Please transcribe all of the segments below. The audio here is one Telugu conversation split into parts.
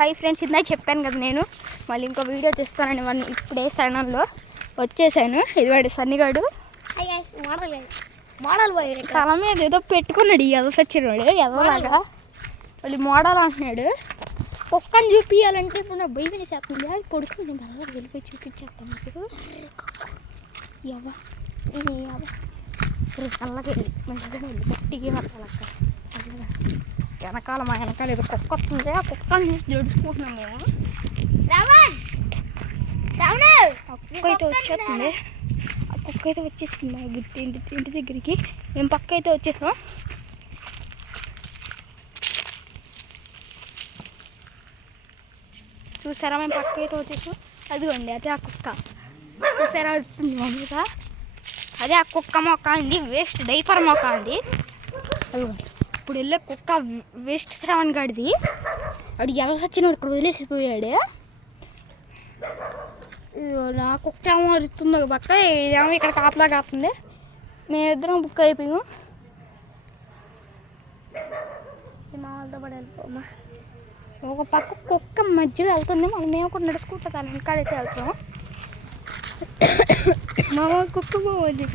హాయ్ ఫ్రెండ్స్, ఇందా చెప్పాను కదా నేను మళ్ళీ ఇంకో వీడియో చేస్తానని ఇప్పుడే సడన్లో వచ్చేసాను. ఇదివాడు సన్నిగాడు మోడల్ బాయ్ తల మీద ఏదో పెట్టుకున్నాడు. ఎదో సచ్చినాడు ఎదోలాగా మళ్ళీ మోడల్ అంటున్నాడు. కుక్కని చూపించాలంటే ఇప్పుడు నాకు భయం వేసేస్తుంది. అది కొడుకు నేను బాగా వెళ్ళిపోయి చూపించేస్తాను. ఇప్పుడు అల్లకెళ్ళి మంచిగా వెళ్ళి గట్టిగా అల్లక్క వెనకాల మా వెనకాల ఏదో కుక్క వస్తుంది. ఆ కుక్కని చూసి జడుచుకుంటున్నాం మేము. ఆ కుక్క అయితే వచ్చేస్తుంది. ఆ కుక్క అయితే వచ్చేసింది మా ఇంటి దగ్గరికి. మేము పక్క అయితే వచ్చేసాం. చూసారా మేము పక్క అయితే వచ్చేసాం. అదిగోండి అదే ఆ కుక్క. చూసారా వస్తుంది మమ్మీగా. అదే ఆ కుక్క మొక్క అంది, వేస్ట్ డైపర్ మొక్క అంది. అదిగోండి ఇప్పుడు వెళ్ళే కుక్క వేస్ట్ శ్రావణ్ గడిది. వాడు ఎవరు సచ్చినాడు ఇక్కడ వదిలేసిపోయాడు. నా కుక్క ఏమో అరుతుందో పక్క, ఇదేమో ఇక్కడ కాపలా కాస్తుంది. మేమిద్దరం బుక్ అయిపోయాము. వాళ్ళతో పడి వెళ్ళిపోమా. ఒక పక్క కుక్క మధ్యలో వెళ్తుంది, మళ్ళీ మేము కూడా నడుచుకుంటా కానీ వెనకాలైతే వెళ్తాము. మామ కుక్క పోవాలి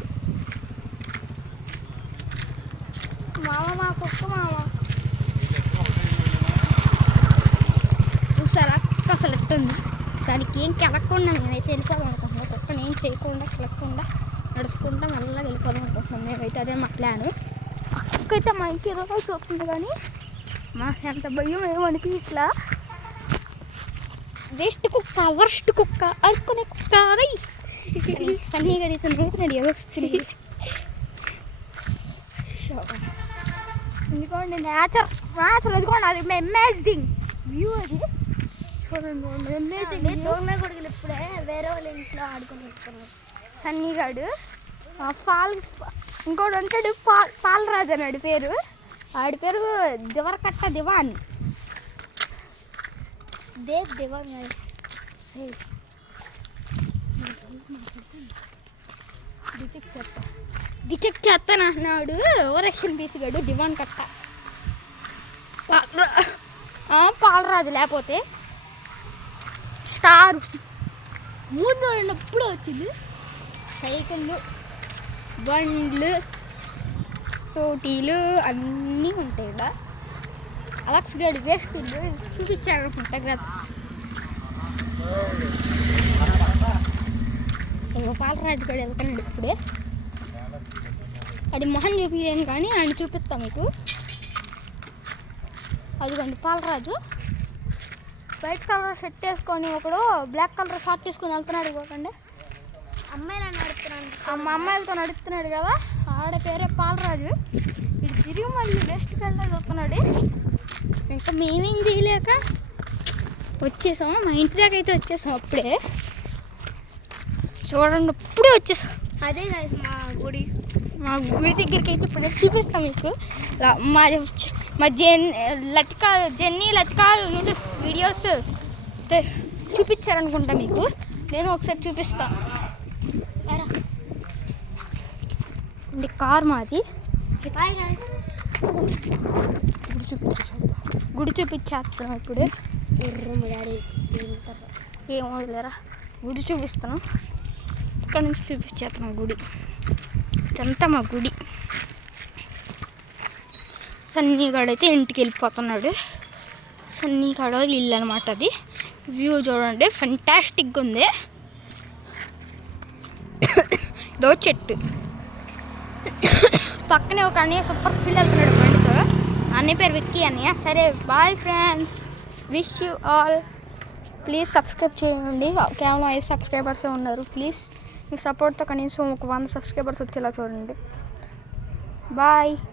మా కుక్క చూసారా కుక్క అసలు ఎట్టుంది. దానికి ఏం కెలకుండా నేనైతే వెళ్ళిపోదాం అనుకుంటున్నాను. కుక్కని ఏం చేయకుండా కెలకుండా నడుచుకుంటా మెల్లగా వెళ్ళిపోదాం అనుకుంటున్నాం మేమైతే. అదే మా ప్లాను. ఆ కుక్క అయితే మా ఇంటి ఏదో చూస్తుంది కానీ మాకు ఎంత భయం ఏమనిపి ఇట్లా. వేస్ట్ కుక్క, వర్స్ట్ కుక్క, అరుకునే కుక్క. అదై సన్నీ గడితో నూతున్నాడు ఏదో వస్తుంది. ఎందుకోండి నేచర్ ఎదుకోండి. అది అమేజింగ్ వ్యూ. అది చూడండి అమేజింగ్. దోమే కొడుకులు ఇప్పుడే వేరే వాళ్ళ ఇంట్లో ఆడుకొని వస్తున్నారు. సన్నీగాడు ఇంకోటి ఉంటాడు పాలరాజు అన్నాడు పేరు. ఆడి పేరు దివరకట్ట దివాన్. దివాన్ డిటెక్ట్ చేస్తాను అంటున్నాడు. ఓవరాక్షన్ తీసిగాడు దివాన్ కట్ట పాలరాజు. లేకపోతే స్టార్ మూడు ఎప్పుడు వచ్చింది. సైకిళ్ళు, బండ్లు, సోటీలు అన్నీ ఉంటాయి ఇక్కడ. అలక్స్ గడి వేస్ట్ ఇల్లు చూపించాను అనుకుంటా కదా. పాలరాజు గడి వెళ్తున్నాడు ఇప్పుడే. అది మొహం చూపించలేను కానీ ఆయన చూపిస్తాం మీకు. అదిగోండి పాలరాజు వైట్ కలర్ షర్ట్ వేసుకొని ఒకడు బ్లాక్ కలర్ షార్ట్ వేసుకొని వెళ్తున్నాడు. ఇవ్వకండి అమ్మాయిలతో నడుస్తున్నాడు కదా. ఆడ పేరే పాలరాజు. ఇది తిరిగి మళ్ళీ వెస్ట్ కలర్ చూస్తున్నాడు. ఇంకా మేమేం చేయలేక వచ్చేసాం. మా ఇంటి దాకా అయితే వచ్చేసాం అప్పుడే. చూడండి ఇప్పుడే వచ్చేసాం. అదే మా గుడి దగ్గరికి అయితే ఇప్పుడు చూపిస్తాం మీకు. మా జెన్నీ లతికా వీడియోస్ చూపించారనుకుంటా మీకు. నేను ఒకసారి చూపిస్తాను. కార్ మాది. గుడి చూపించేస్తాను ఇప్పుడు. ఏమో లేరా గుడి చూపిస్తాను. ఇక్కడ నుంచి చూపించేస్తాను గుడి. ఇదంతా మా గుడి. సన్నీగాడు అయితే ఇంటికి వెళ్ళిపోతున్నాడు. సన్నీగాడు ఇల్లు అనమాట. అది వ్యూ చూడండి ఫెంటాస్టిక్గా ఉంది. ఇదో చెట్టు పక్కనే ఒక అన్నయ్య సూపర్ స్పీడ్ వెళ్తున్నాడు బండితో. అన్నయ్య పేరు విక్కీ అన్నయ్య. సరే bye friends, wish you all. Please subscribe చేయండి. కేవలం 5 సబ్స్క్రైబర్సే ఉన్నారు. ప్లీజ్ మీ సపోర్ట్తో కనీసం ఒక 100 సబ్స్క్రైబర్స్ వచ్చేలా చూడండి. బాయ్.